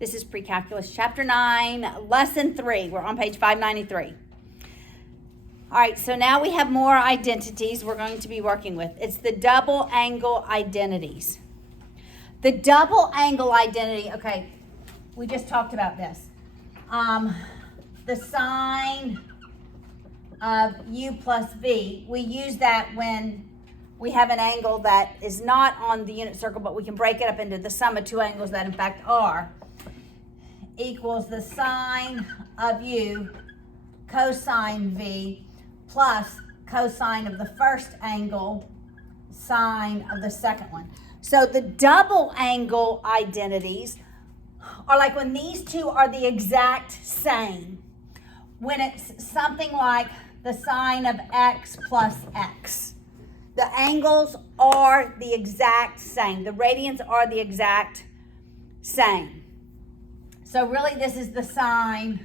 This is Precalculus, Chapter 9, Lesson 3. We're on page 593. All right, so now we have more identities we're going to be working with. It's the double angle identities. The double angle identity, okay, we just talked about this. The sine of u plus v, we use that when we have an angle that is not on the unit circle, but we can break it up into the sum of two angles that in fact are, equals the sine of u cosine v plus cosine of the first angle sine of the second one. So the double angle identities are like when these two are the exact same. When it's something like the sine of x plus x. The angles are the exact same. The radians are the exact same. So really this is the sine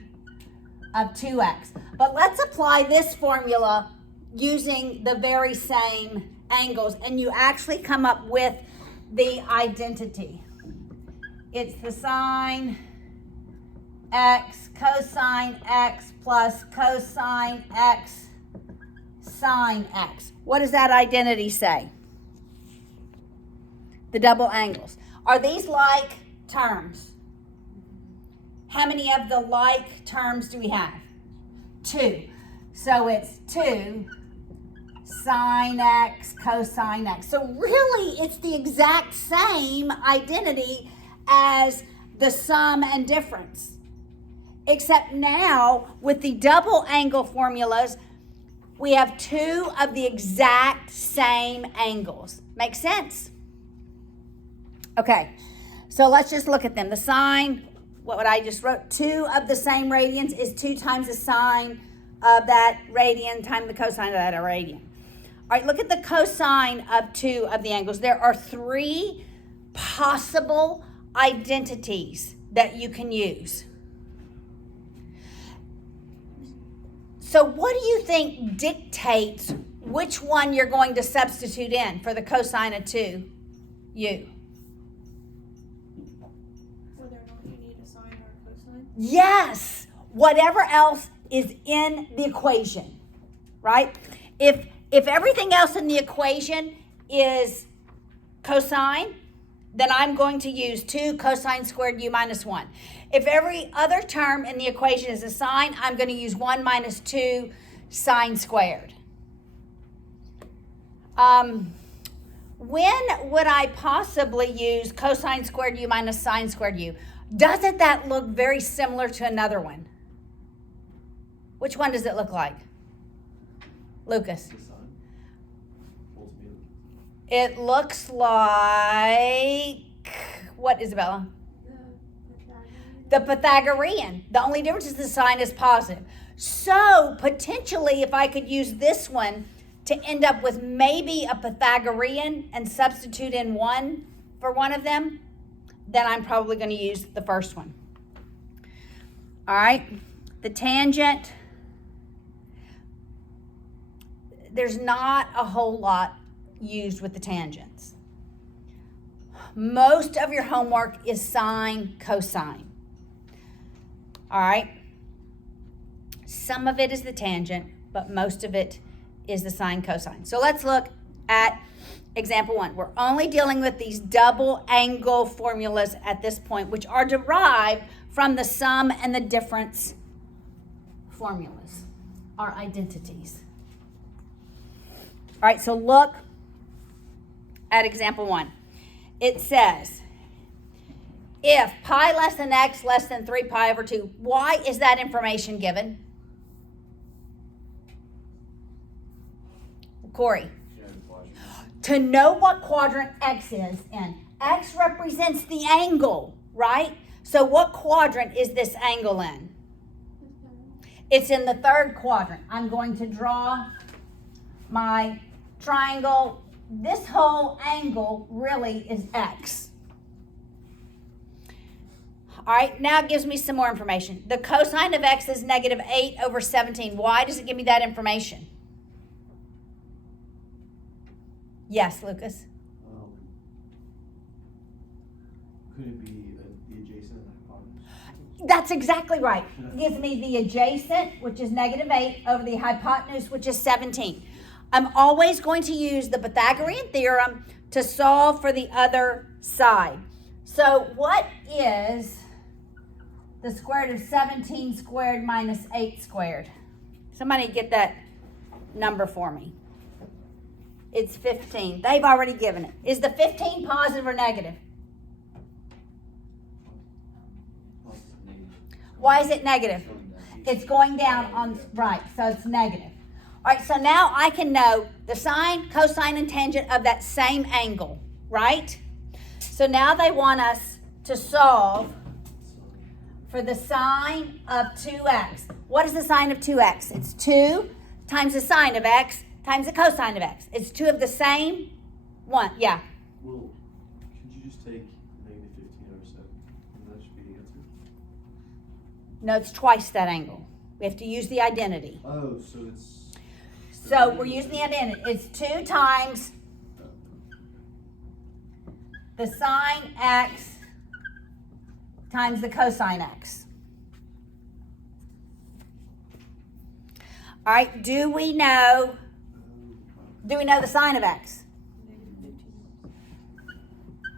of 2x. But let's apply this formula using the very same angles, and you actually come up with the identity. It's the sine x cosine x plus cosine x sine x. What does that identity say? The double angles. Are these like terms? How many of the like terms do we have? 2. So it's 2 sine x cosine x. So really it's the exact same identity as the sum and difference. Except now with the double angle formulas, we have 2 of the exact same angles. Make sense? Okay, so let's just look at them. The sine, what I just wrote, 2 of the same radians is 2 times the sine of that radian times the cosine of that radian. All right, look at the cosine of 2 of the angles. There are 3 possible identities that you can use. So what do you think dictates which one you're going to substitute in for the cosine of 2u? Whether or not you need a sine or a cosine? Yes, whatever else is in the equation, right? If everything else in the equation is cosine, then I'm going to use 2 cosine squared u minus 1. If every other term in the equation is a sine, I'm going to use 1 minus 2 sine squared. When would I possibly use cosine squared u minus sine squared u? Doesn't that look very similar to another one? Which one does it look like? Lucas. It looks like, what, Isabella? The Pythagorean. The only difference is the sign is positive. So potentially if I could use this one to end up with maybe a Pythagorean and substitute in 1 for one of them, then I'm probably going to use the first one. All right. The tangent. There's not a whole lot used with the tangents. Most of your homework is sine, cosine. All right. Some of it is the tangent, but most of it is the sine, cosine. So let's look at example 1. We're only dealing with these double angle formulas at this point, which are derived from the sum and the difference formulas, our identities. All right, so look at example 1. It says, if pi less than x less than 3 pi over 2, why is that information given? Corey. To know what quadrant x is in. X represents the angle, right? So what quadrant is this angle in? It's in the 3rd quadrant. I'm going to draw my triangle. This whole angle really is x. All right, now it gives me some more information. The cosine of x is negative 8 over 17. Why does it give me that information? Yes, Lucas? Could it be a The adjacent hypotenuse. That's exactly right. It gives me the adjacent, which is -8, over the hypotenuse, which is 17. I'm always going to use the Pythagorean Theorem to solve for the other side. So what is the square root of 17 squared minus 8 squared? Somebody get that number for me. It's 15. They've already given it. Is the 15 positive or negative? Why is it negative? It's going down on, right, so it's negative. All right, so now I can know the sine, cosine, and tangent of that same angle, right? So now they want us to solve for the sine of 2x. What is the sine of 2x? It's 2 times the sine of x times the cosine of x. It's 2 of the same one. Yeah. Well, could you just take -15/7? And that should be the answer. No, it's twice that angle. We have to use the identity. Oh, so it's. So we're using the identity. It's 2 times the sine x times the cosine x. All right, do we know the sine of x?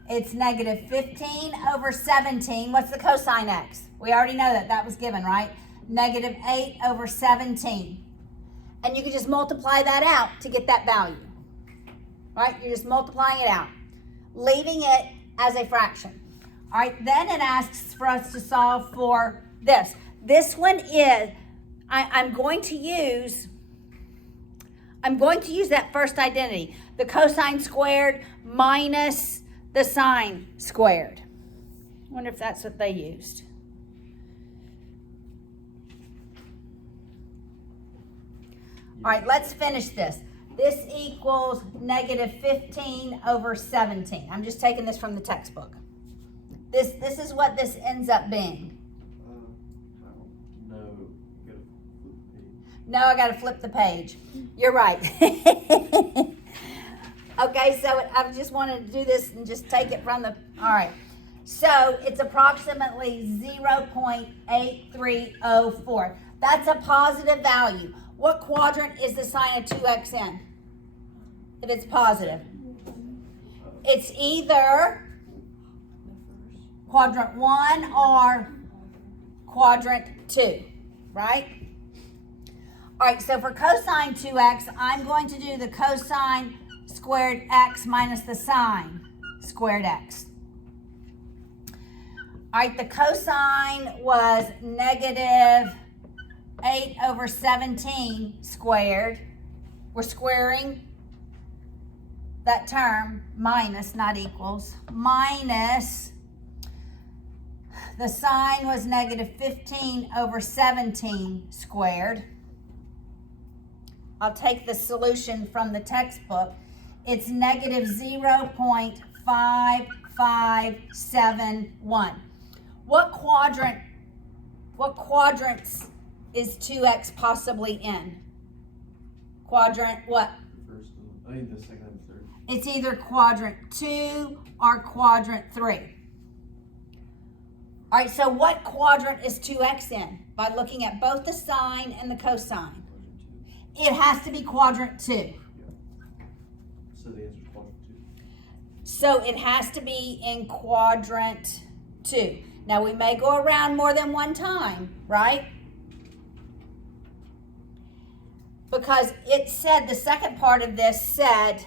It's -15 over 17. What's the cosine x? We already know that. That was given, right? -8 over 17. And you can just multiply that out to get that value. Right? You're just multiplying it out, leaving it as a fraction. All right, then it asks for us to solve for this. This one is, I'm going to use that first identity, the cosine squared minus the sine squared. I wonder if that's what they used. All right, let's finish this. This equals -15 over 17. I'm just taking this from the textbook. This is what this ends up being. I don't know. You gotta flip the page. No, I got to flip the page. You're right. Okay, so I just wanted to do this and just take it from the, all right. So it's approximately 0.8304. That's a positive value. What quadrant is the sine of 2x in? If it's positive. It's either quadrant 1 or quadrant 2, right? All right, so for cosine 2x, I'm going to do the cosine squared x minus the sine squared x. All right, the cosine was -8 over 17 squared. We're squaring that term, minus, not equals, minus the sine was -15 over 17 squared. I'll take the solution from the textbook. It's -0.5571. What quadrants is 2x possibly in? Quadrant what? First, I think the second and third. It's either quadrant 2 or quadrant 3. All right, so what quadrant is 2x in? By looking at both the sine and the cosine. It has to be quadrant 2. Yeah. So the answer is quadrant 2. So it has to be in quadrant 2. Now we may go around more than one time, right? Because it said, the second part of this said,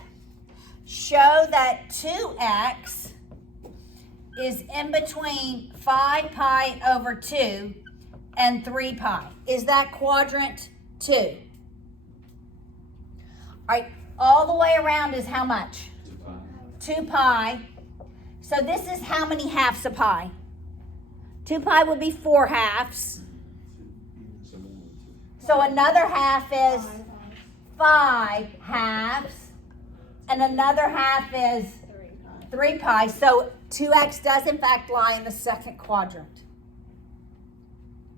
show that 2x is in between 5 pi over 2 and 3 pi. Is that quadrant 2? All right, all the way around is how much? 2 pi. So this is how many halves of pi? 2 pi would be 4 halves. So another half is 5 halves. And another half is 3 pi. So 2x does in fact lie in the second quadrant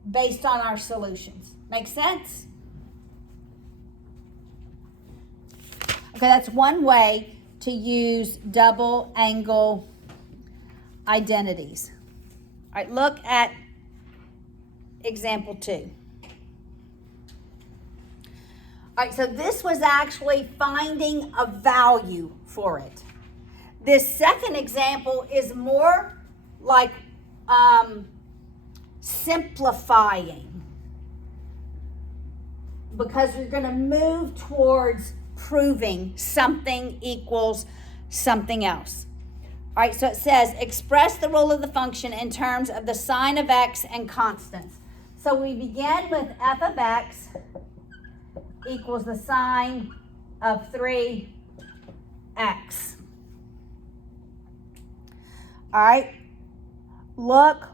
based on our solutions. Make sense? Okay, that's one way to use double angle identities. right, look at example 2. All right, so this was actually finding a value for it. This second example is more like simplifying, because we're going to move towards proving something equals something else. All right, so it says express the rule of the function in terms of the sine of x and constants. So we begin with f of x equals the sine of 3x. All right, look,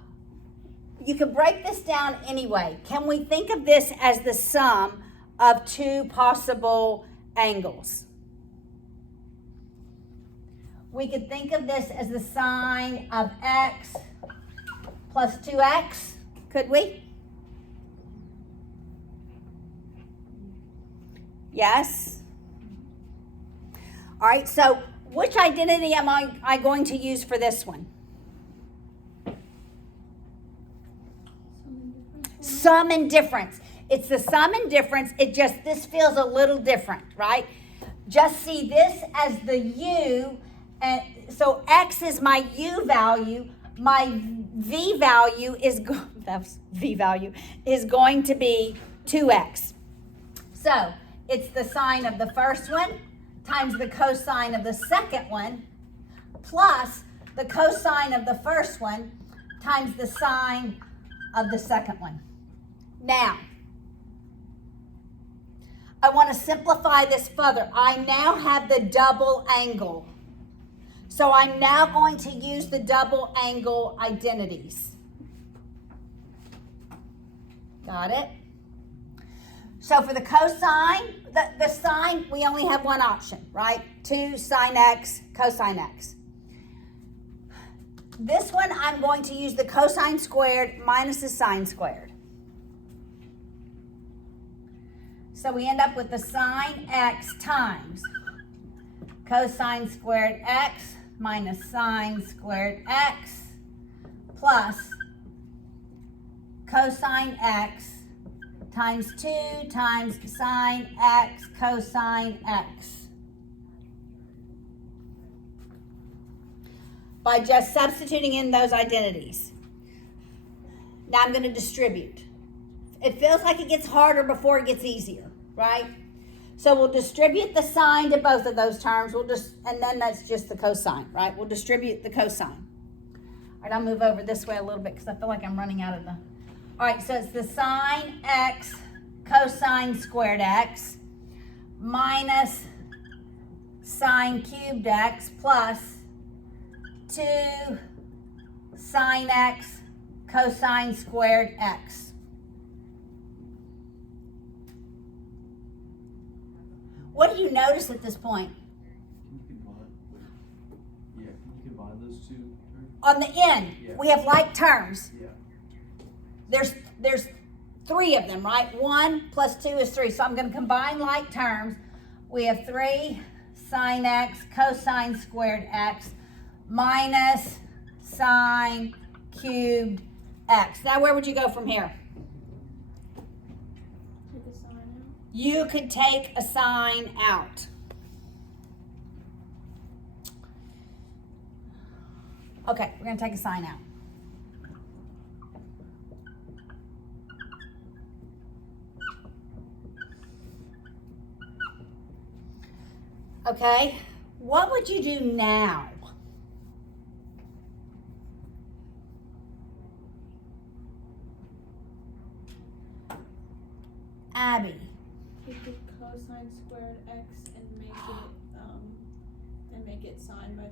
you can break this down anyway. Can we think of this as the sum of two possible angles? We could think of this as the sine of x plus 2x, could we? Yes? All right, so which identity am I going to use for this one? Sum and difference. It's the sum and difference. This feels a little different, right? Just see this as the u, and so x is my u value. My v value is going to be 2x. So it's the sine of the first one times the cosine of the second one plus the cosine of the first one times the sine of the second one. Now, I want to simplify this further. I now have the double angle. So I'm now going to use the double angle identities. Got it? So for the cosine, the sine, we only have one option, right? 2 sine x, cosine x. This one, I'm going to use the cosine squared minus the sine squared. So we end up with the sine x times cosine squared x minus sine squared x plus cosine x times 2 times sine x cosine x. By just substituting in those identities. Now I'm going to distribute. It feels like it gets harder before it gets easier, right? So we'll distribute the sine to both of those terms. And then that's just the cosine, right? We'll distribute the cosine. All right, I'll move over this way a little bit because I feel like I'm running out of the... All right, so it's the sine x cosine squared x minus sine cubed x plus 2 sine x cosine squared x. What do you notice at this point? Can you combine those two terms? On the end, we have like terms. Yeah. There's 3 of them, right? 1 plus 2 is 3. So I'm going to combine like terms. We have 3 sine x cosine squared x minus sine cubed x. Now where would you go from here? Take a sine out. You could take a sine out. Okay, we're going to take a sine out. Okay, what would you do now? Abby. Take the cosine squared x and make it sine by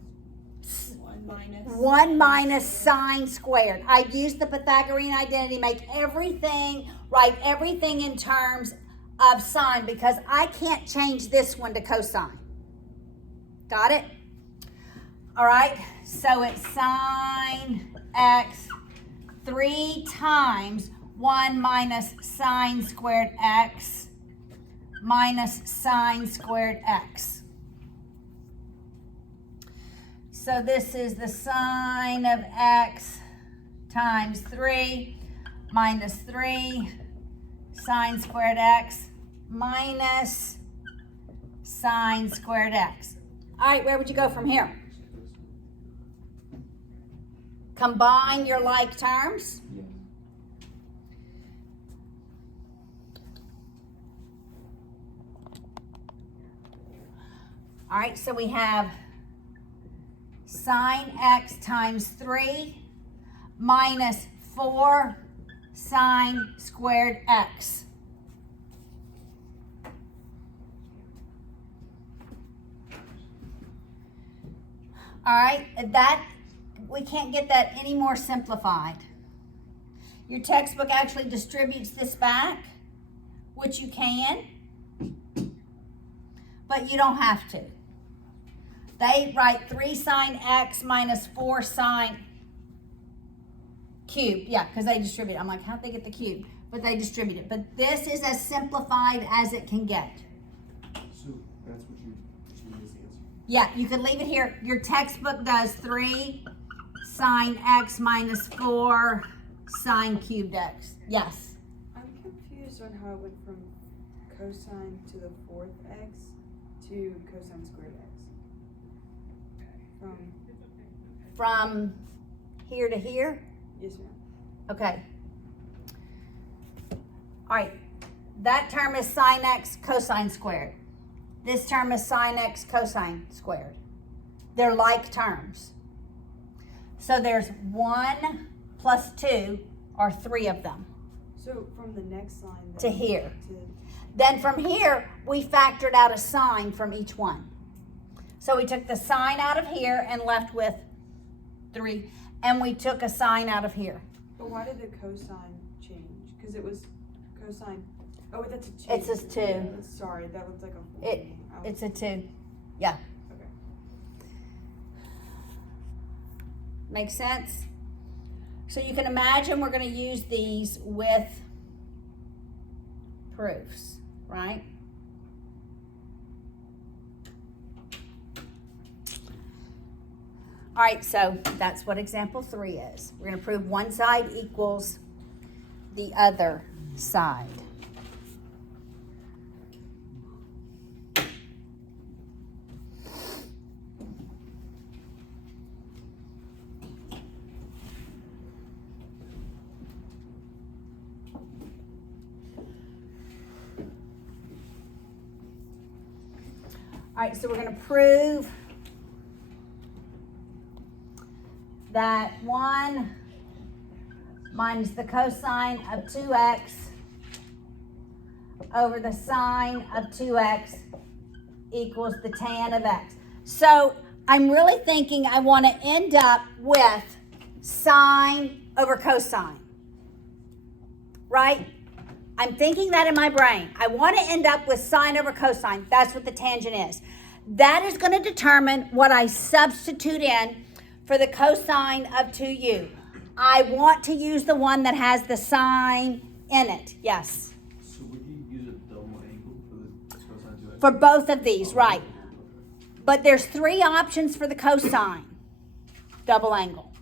1 minus. 1 minus sine squared. I use the Pythagorean identity, write everything in terms of sine because I can't change this one to cosine. Got it? All right, so it's sine x 3 times 1 minus sine squared x minus sine squared x. So this is the sine of x times 3 minus 3 sine squared x minus sine squared x. All right, where would you go from here? Combine your like terms. Yeah. All right, so we have sine x times 3 minus 4 sine squared x. All right, that we can't get that any more simplified. Your textbook actually distributes this back, which you can, but you don't have to. They write 3 sine x minus 4 sine cubed. Yeah, because they distribute it. I'm like, how'd they get the cube? But they distribute it. But this is as simplified as it can get. So that's what you need as the answer. Yeah, you could leave it here. Your textbook does 3 sine x minus 4 sine cubed x. Yes. I'm confused on how it went from cosine to the fourth x to cosine squared x. From here to here? Yes, ma'am. Okay. All right. That term is sine x cosine squared. This term is sine x cosine squared. They're like terms. So there's 1 plus 2 are 3 of them So from the next line to here. to Then from here, we factored out a sine from each one. So we took the sine out of here and left with 3. And we took a sine out of here. but why did the cosine change? Because it was cosine. Oh, that's a 2. It's a 2. Yeah, sorry, that looks like a 4. It's a 2. Yeah. Okay. Makes sense? So you can imagine we're going to use these with proofs, right? All right, so that's what example 3 is. We're going to prove one side equals the other side. All right, so we're going to prove that 1 minus the cosine of 2x over the sine of 2x equals the tan of x. So I'm really thinking I want to end up with sine over cosine, right? I'm thinking that in my brain. I want to end up with sine over cosine. That's what the tangent is. That is going to determine what I substitute in for the cosine of 2u. I want to use the one that has the sine in it. Yes. So would you use a double angle for the cosine to x? For both of these, right. But there's 3 options for the cosine. Double angle.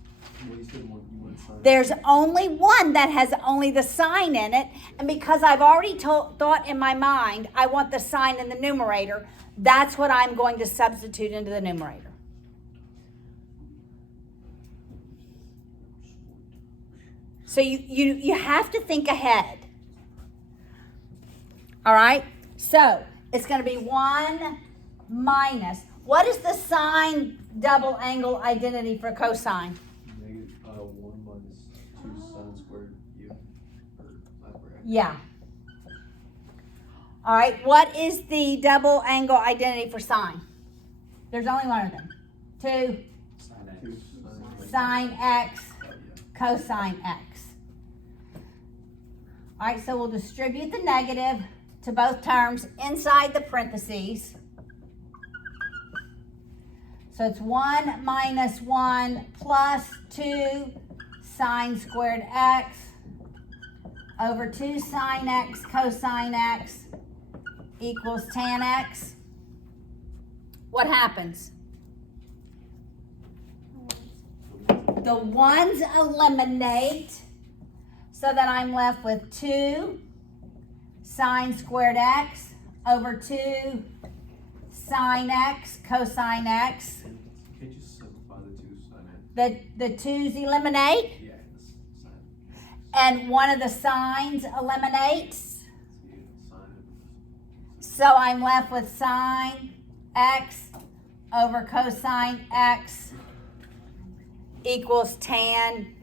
Well, you said one, you want sine. There's only one that has only the sine in it. And because I've already thought in my mind, I want the sine in the numerator, that's what I'm going to substitute into the numerator. So you have to think ahead. All right? So it's going to be 1 minus. What is the sine double angle identity for cosine? Negative 1 minus 2 sine squared u. Or x. Yeah. All right. What is the double angle identity for sine? There's only one of them. 2 sine x cosine x. All right, so we'll distribute the negative to both terms inside the parentheses. So it's 1 minus 1 plus 2 sine squared x over 2 sine x cosine x equals tan x. What happens? The ones eliminate so that I'm left with 2 sine squared x over 2 sine x cosine x. Can't you simplify the 2 sine x? The 2's eliminate, Yeah, it's sine. and one of the sines eliminates. Yeah, sine. So I'm left with sine x over cosine x equals tan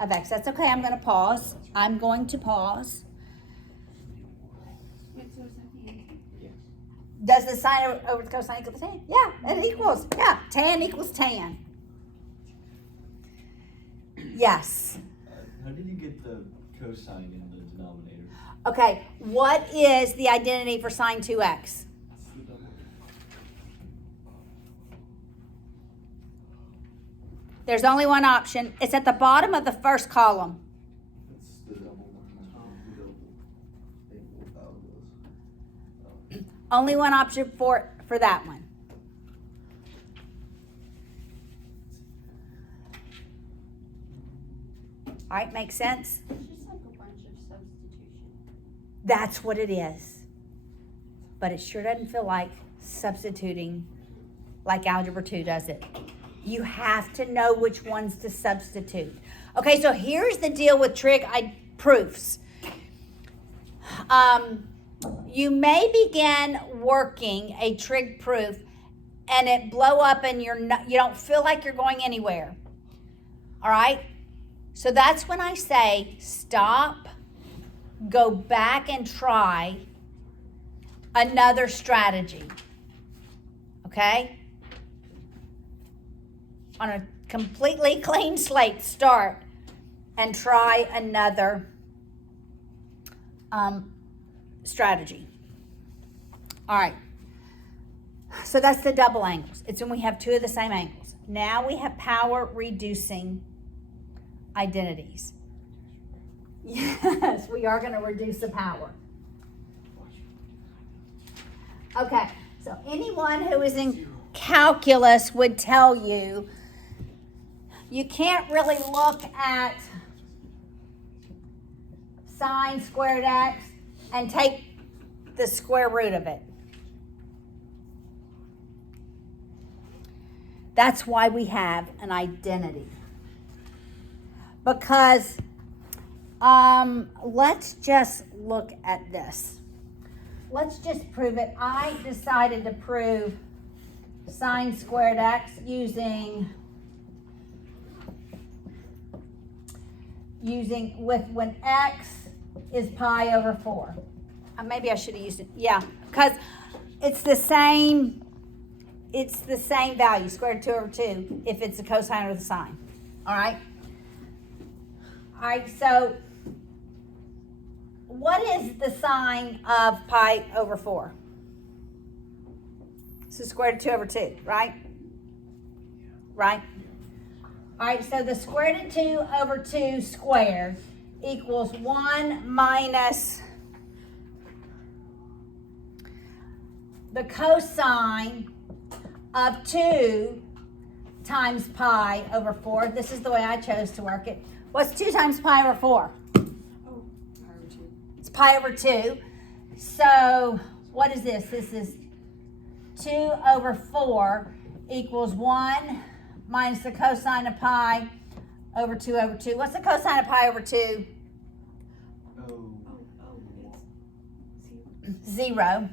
of x. That's okay, I'm going to pause. I'm going to pause. Wait, so is that the answer? Yes. Does the sine over the cosine equal tan? Yeah, it equals. Yeah, tan equals tan. Yes. How did you get the cosine in the denominator? Okay, what is the identity for sine 2x? It's the double. There's only one option. It's at the bottom of the first column. It's the double one. Only one option for that one. All right, makes sense? It's just like a bunch of substitution. That's what it is. But it sure doesn't feel like substituting like Algebra 2 does it. You have to know which ones to substitute. Okay, so here's the deal with trig proofs. You may begin working a trig proof and it blow up and you don't feel like you're going anywhere. All right? So that's when I say stop, go back and try another strategy. Okay? On a completely clean slate, start and try another strategy. All right. So that's the double angles. It's when we have 2 of the same angles. Now we have power reducing identities. Yes, we are going to reduce the power. Okay, so anyone who is in calculus would tell you you can't really look at sine squared x and take the square root of it. That's why we have an identity. Because let's just look at this. Let's just prove it. I decided to prove sine squared x using when x is pi over 4. Maybe I should have used it. Yeah, because it's the same value, square root 2 over 2, if it's the cosine or the sine. All right? All right, so what is the sine of pi over 4? So square root of 2 over 2, right? Right? All right, so the square root of 2 over 2 squared equals 1 minus the cosine of 2 times pi over 4. This is the way I chose to work it. What's 2 times pi over 4? Oh, pi over 2. It's pi over 2. So what is this? This is 2 over 4 equals 1 minus the cosine of pi over 2 over 2. What's the cosine of pi over 2? It's 0.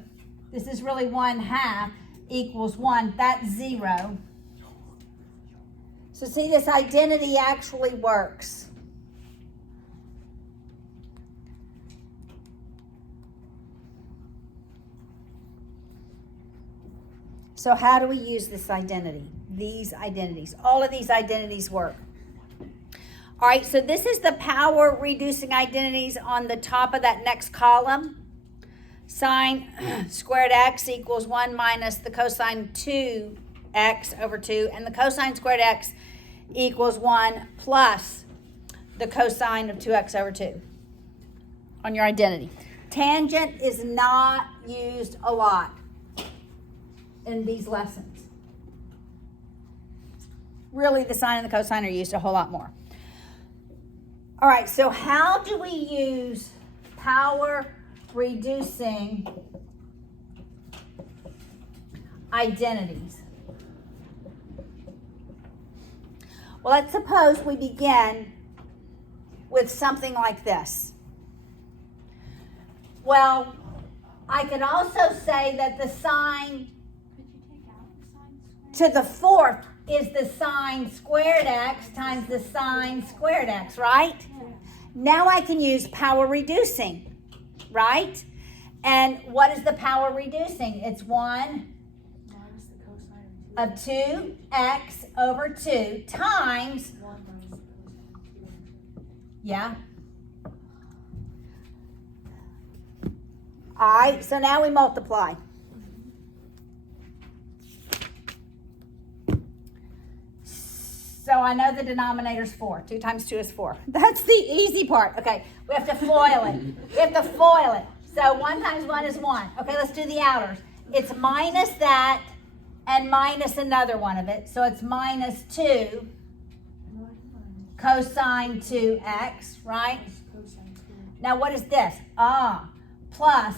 This is really 1/2 equals 1. That's 0. So see, this identity actually works. So how do we use this identity? These identities. All of these identities work. All right, so this is the power reducing identities on the top of that next column. Sine squared x equals 1 minus the cosine 2x over 2. And the cosine squared x equals 1 plus the cosine of 2x over 2 on your identity. Tangent is not used a lot in these lessons. really the sine and the cosine are used a whole lot more. All right, so how do we use power reducing identities? Well, let's suppose we begin with something like this. Well, I could also say that the sine to the fourth is the sine squared x times the sine squared x, right? Now I can use power reducing, right? And what is the power reducing? It's 1 of 2x over 2 times, yeah. All right, so now we multiply. So I know the denominator's 4. 2 times 2 is 4. That's the easy part. Okay, we have to FOIL it. We have to FOIL it. So 1 times 1 is 1. Okay, let's do the outers. It's minus that and minus another one of it. So it's minus 2 cosine 2x, right? Now what is this? Plus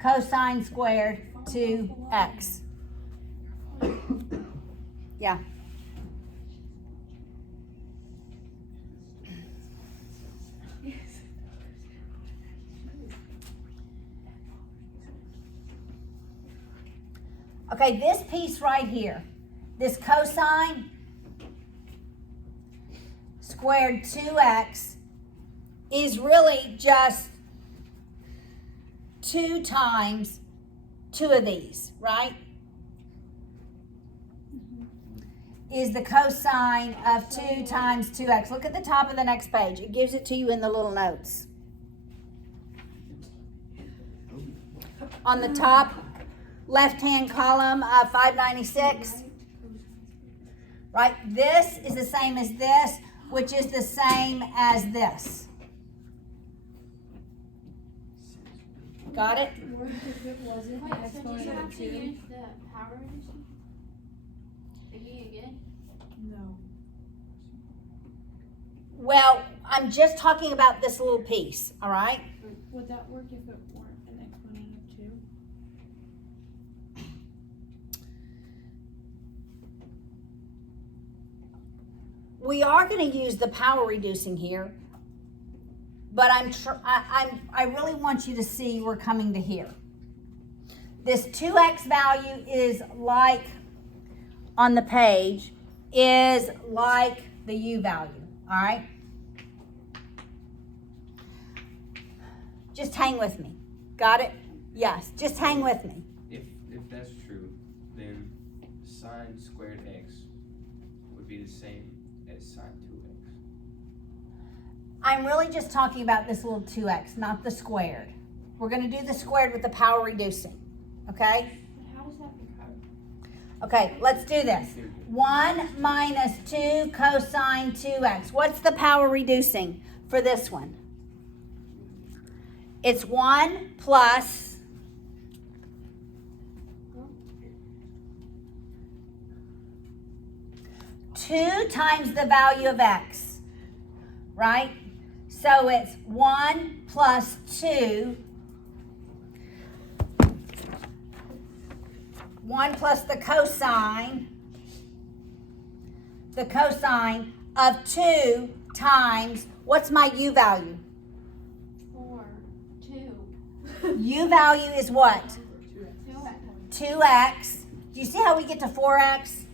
cosine squared 2x. Yeah. Okay, this piece right here, this cosine squared 2x is really just 2 times 2 of these, right? Is the cosine of 2 times 2x. Look at the top of the next page. It gives it to you in the little notes. On the top left-hand column of 596, right? This is the same as this, which is the same as this. Got it? Wait, so do you have to use the power reduction? Again? No. Well, I'm just talking about this little piece, all right? Would that work if it weren't an exponent of 2? We are going to use the power reducing here, but I really want you to see we're coming to here. This 2x value is like, on the page, is like the u value, all right? Just hang with me. Got it? Yes, just hang with me. If that's true, then sine squared x would be the same as sine 2x. I'm really just talking about this little 2x, not the squared. We're going to do the squared with the power reducing, okay? How does that become? Okay, let's do this. 1 minus 2 cosine 2x. What's the power reducing for this one? It's 1 plus 2 times the value of x, right? So it's 1 plus 2, 1 plus the cosine of 2 times, what's my u value? 4, 2, U value is what? 2x. 2x. Do you see how we get to 4x?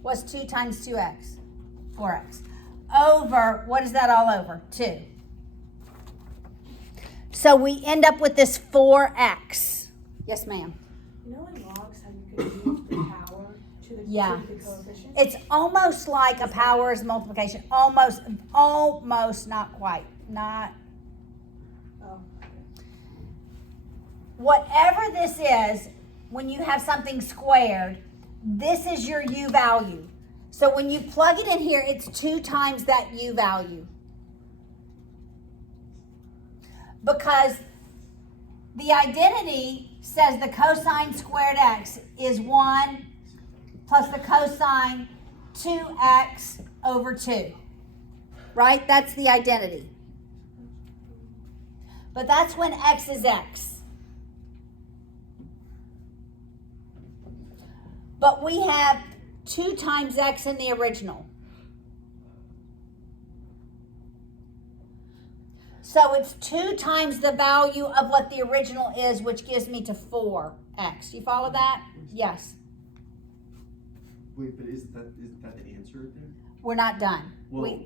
What's 2 times 2x? 4x. Over, what is that all over? 2. So we end up with this 4x. Yes, ma'am. You know in logs how you could use the power to the, Yeah. to the coefficient? It's almost like a power is multiplication. Almost, not quite. Not. Oh. Whatever this is, when you have something squared, this is your u value. So when you plug it in here, it's 2 times that u value. Because the identity says the cosine squared x is 1 plus the cosine 2x over 2. Right? That's the identity. But that's when x is x. But we have 2 times x in the original. So it's 2 times the value of what the original is, which gives me to 4x. You follow that? Yes. Wait, but isn't that the answer right there? We're not done. Well,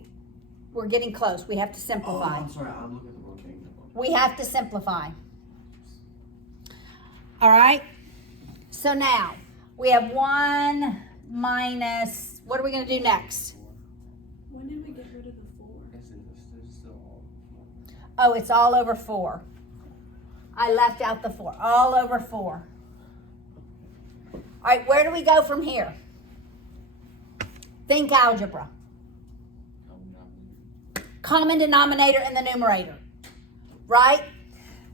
We're getting close. We have to oh, simplify. I'm sorry, I'm looking at the wrong thing. We have to simplify. All right? So now, we have 1 minus, what are we going to do next? When did we get rid of the 4? It's still all. Oh, it's all over 4. I left out the 4. All over 4. All right, where do we go from here? Think algebra. Common denominator in the numerator. Right?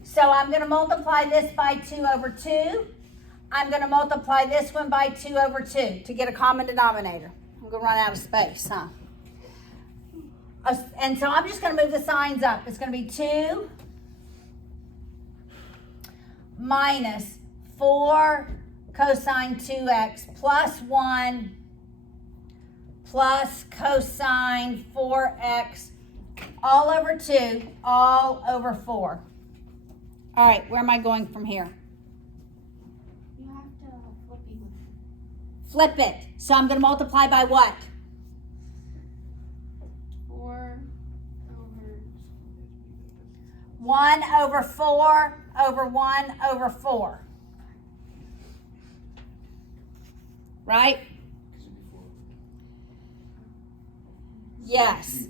So I'm going to multiply this by 2 over 2. I'm going to multiply this one by 2 over 2 to get a common denominator. I'm going to run out of space, huh? And so I'm just going to move the signs up. It's going to be 2 minus 4 cosine 2x plus 1 plus cosine 4x all over 2 all over 4. All right, where am I going from here? You have to Flip it. So I'm going to multiply by what? 4 over 1 over 4 over 1 over 4. Right? Yes.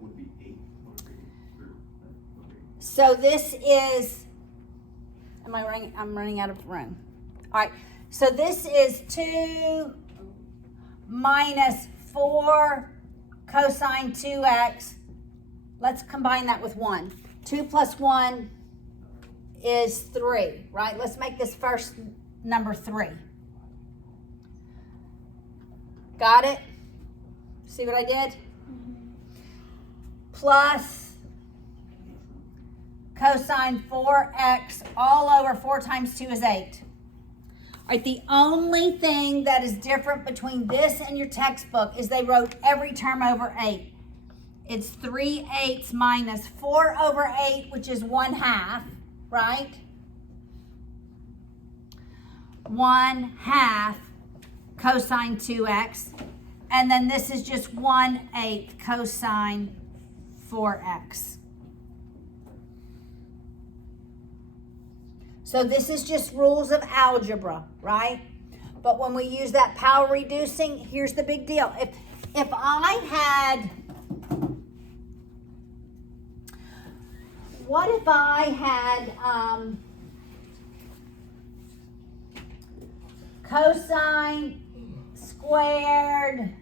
Would be 8. So this is, I'm running out of room. All right. So this is 2 minus 4 cosine 2x. Let's combine that with 1. 2 plus 1 is 3, right? Let's make this first number 3. Got it? See what I did? Plus cosine 4x all over 4 times 2 is 8. All right, the only thing that is different between this and your textbook is they wrote every term over 8. It's 3/8 minus 4 over 8, which is 1/2, right? 1/2 cosine 2x. And then this is just 1/8 cosine 4x. So this is just rules of algebra, right? But when we use that power reducing, here's the big deal. If I had, what if I had cosine squared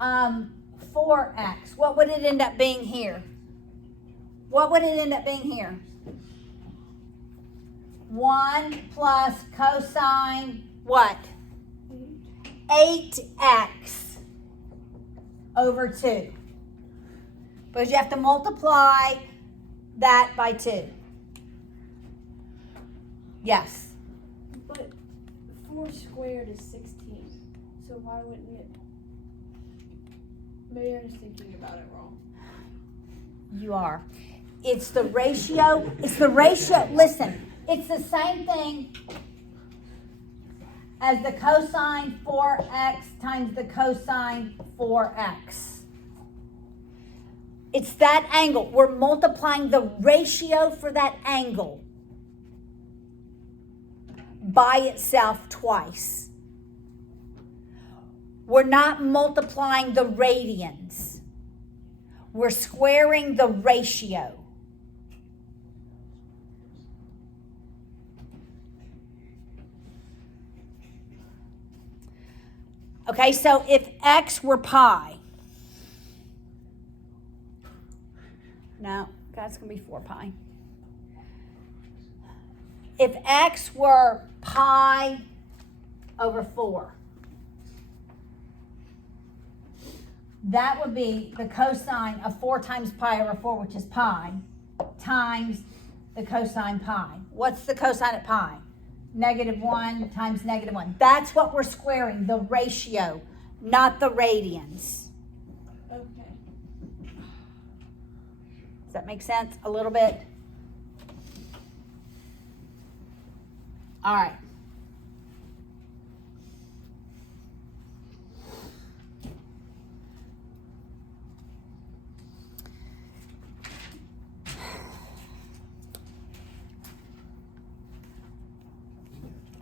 4x? What would it end up being here? What would it end up being here? 1 plus cosine what? 8x over 2. Because you have to multiply that by 2. Yes. But 4 squared is 16. So why wouldn't it? Maybe I'm just thinking about it wrong. You are. It's the ratio. It's the ratio. Listen, it's the same thing as the cosine 4x times the cosine 4x. It's that angle. We're multiplying the ratio for that angle by itself twice. We're not multiplying the radians. We're squaring the ratio. Okay, so if x were pi, no, that's going to be 4 pi. If x were pi over 4, that would be the cosine of 4 times pi over 4, which is pi, times the cosine pi. What's the cosine at pi? -1 times -1. That's what we're squaring, the ratio, not the radians. Okay. Does that make sense a little bit? All right.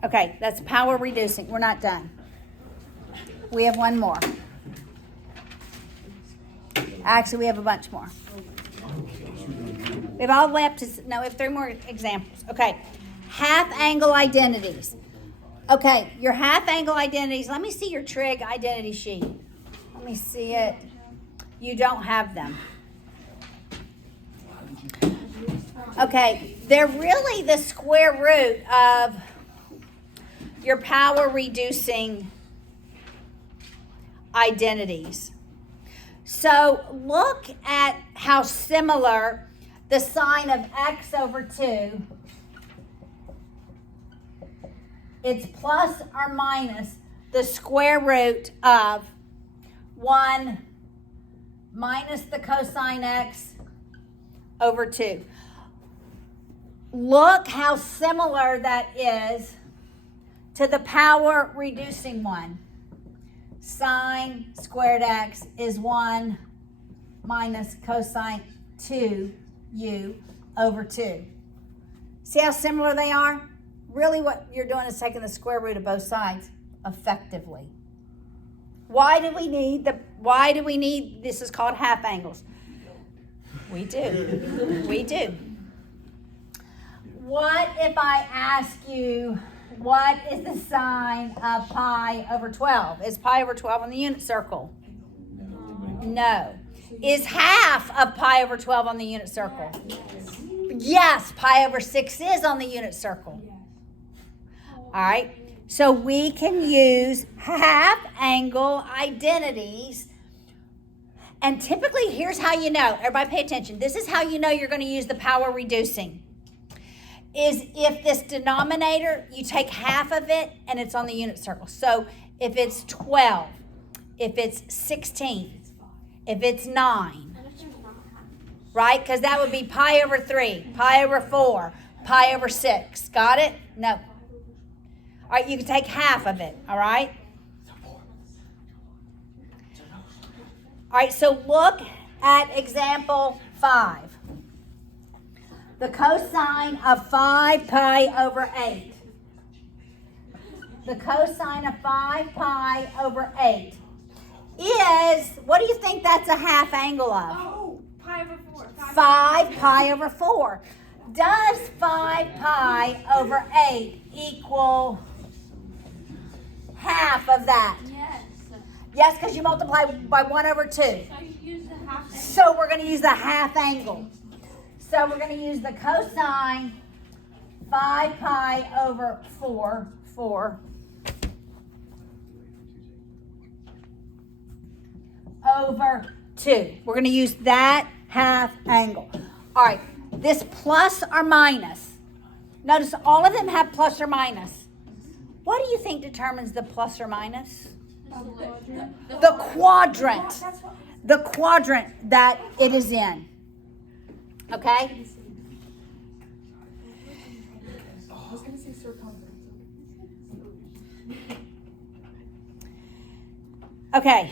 Okay, that's power reducing. We're not done. We have one more. Actually, we have a bunch more. We have all the way up to, no, we have 3 more examples. Okay, half angle identities. Okay, your half angle identities. Let me see your trig identity sheet. Let me see it. You don't have them. Okay, they're really the square root of your power reducing identities. So look at how similar the sine of x over 2, it's plus or minus the square root of 1 minus the cosine x over 2. Look how similar that is to the power reducing one. Sine squared x is 1 minus cosine 2u over 2. See how similar they are? Really what you're doing is taking the square root of both sides effectively. Why do we need, this is called half angles. We do. We do. What if I ask you, what is the sine of pi over 12? Is pi over 12 on the unit circle? No. Is half of pi over 12 on the unit circle? Yes, pi over 6 is on the unit circle. All right. So we can use half angle identities. And typically, here's how you know. Everybody pay attention. This is how you know you're going to use the power reducing. Is if this denominator, you take half of it and it's on the unit circle. So if it's 12, if it's 16, if it's 9, right? Because that would be pi over 3, pi over 4, pi over 6. Got it? No. All right, you can take half of it, all right? All right, so look at example 5. The cosine of 5 pi over 8. The cosine of 5 pi over 8 is, what do you think that's a half angle of? Oh, pi over 4. 5 pi over 4. Does 5 pi over 8 equal half of that? Yes. Yes, because you multiply by 1 over 2. So you use the half angle. So we're going to use the half angle. So we're going to use the cosine 5 pi over 4 over 2. We're going to use that half angle. All right, this plus or minus. Notice all of them have plus or minus. What do you think determines the plus or minus? The quadrant. The quadrant that it is in. Okay? I was going to say circumference. Okay.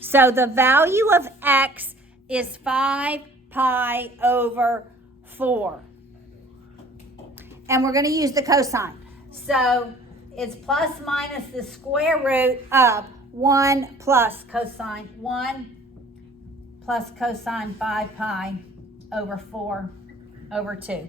So the value of x is 5 pi over 4. And we're going to use the cosine. So it's plus minus the square root of 1 plus cosine 1 plus cosine 5 pi over 4 over 2.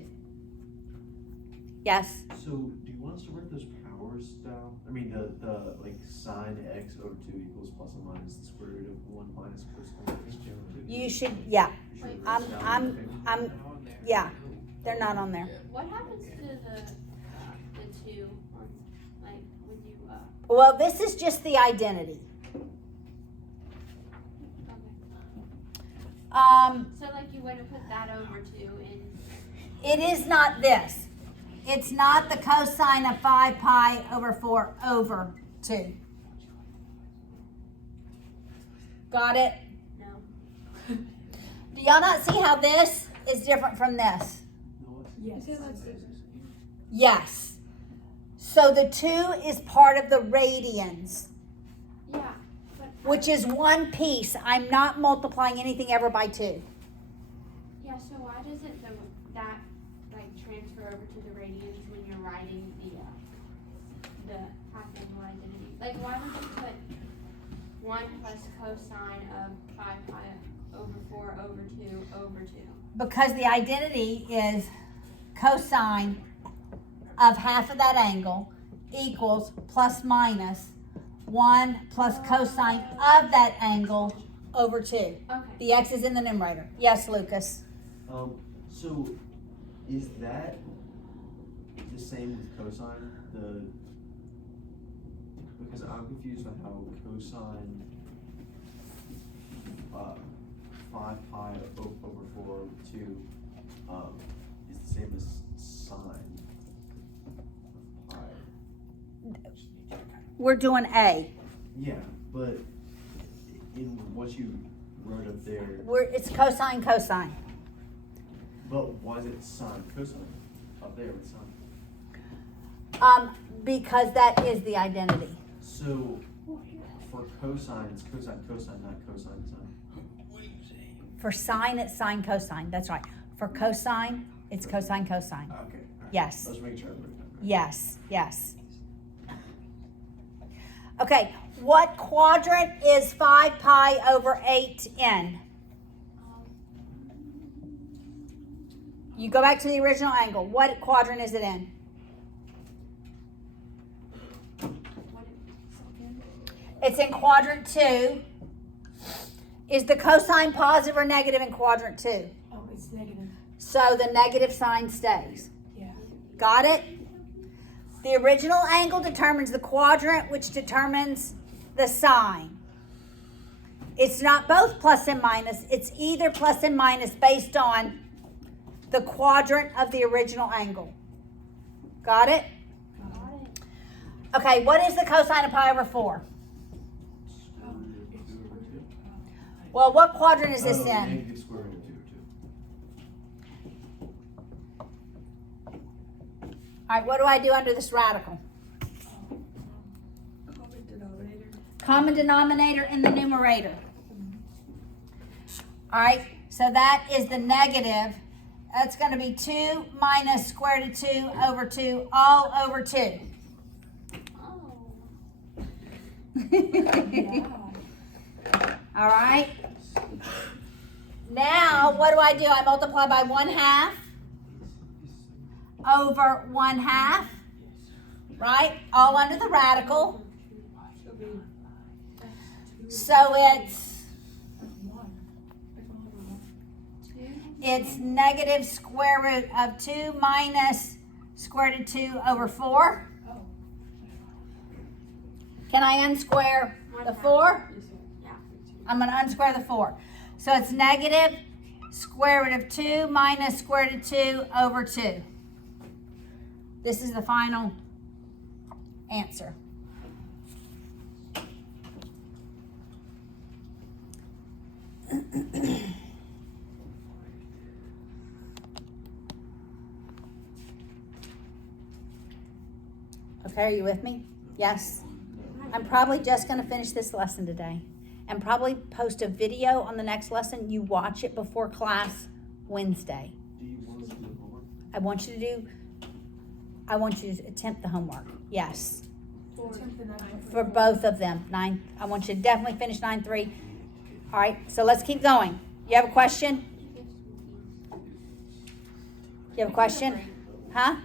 Yes? So, do you want us to write those powers down? I mean, the like sine x over 2 equals plus or minus the square root of 1 minus cosine x over 2. You should, yeah. You should I'm, write those down, I'm, okay? I'm, yeah. They're not on there. What happens to the 2? Or, like, when you, Well, this is just the identity. So like you wouldn't put that over 2 in. It is not this. It's not the cosine of 5 pi over 4 over 2. Got it? No. Do y'all not see how this is different from this? Yes. Yes. So the 2 is part of the radians, Yeah. But which is one piece. I'm not multiplying anything ever by 2. yeah. So why doesn't that like transfer over to the radians when you're writing the half angle identity? Like why would you put 1 plus cosine of 5 pi over 4 over 2 over 2? Because the identity is cosine of half of that angle equals plus minus 1 plus cosine of that angle over 2. Okay. The x is in the numerator. Yes, Lucas. So is that the same with cosine? Because I'm confused on how cosine 5 pi over 4 over 2 is the same as sine of pi. We're doing A. Yeah, but in what you wrote up there, It's cosine, cosine. but why is it sine cosine up there with sine? Because that is the identity. So for cosine, it's cosine cosine, not cosine sine. For sine, it's sine, cosine. That's right. For cosine, it's cosine, cosine. Okay. All right. Yes. Let's make sure I wrote it down. Yes, yes. Okay, what quadrant is 5 pi over 8n? You go back to the original angle. What quadrant is it in? It's in quadrant 2. Is the cosine positive or negative in quadrant 2? Oh, it's negative. So the negative sign stays. Yeah. Got it? The original angle determines the quadrant, which determines the sign. It's not both plus and minus. It's either plus and minus based on the quadrant of the original angle. Got it? Got it. Okay, what is the cosine of pi over 4? Well, what quadrant is this in? Negative square root of 2 over 2. All right, what do I do under this radical? Common denominator. Common denominator in the numerator. All right, so that is the negative. That's going to be 2 minus square root of 2 over 2 all over 2. Oh. Yeah. All right. Now, what do? I multiply by 1/2 over 1/2, right? All under the radical. So it's negative square root of 2 minus square root of 2 over 4. Can I unsquare the 4? I'm going to unsquare the 4. So it's negative square root of 2 minus square root of 2 over 2. This is the final answer. Okay, are you with me? Yes? I'm probably just going to finish this lesson today and probably post a video on the next lesson. You watch it before class Wednesday. Do you want us to do homework? I want you to attempt the homework. Yes. For both of them. I want you to definitely finish 9-3. All right, so let's keep going. You have a question? You have a question? Huh?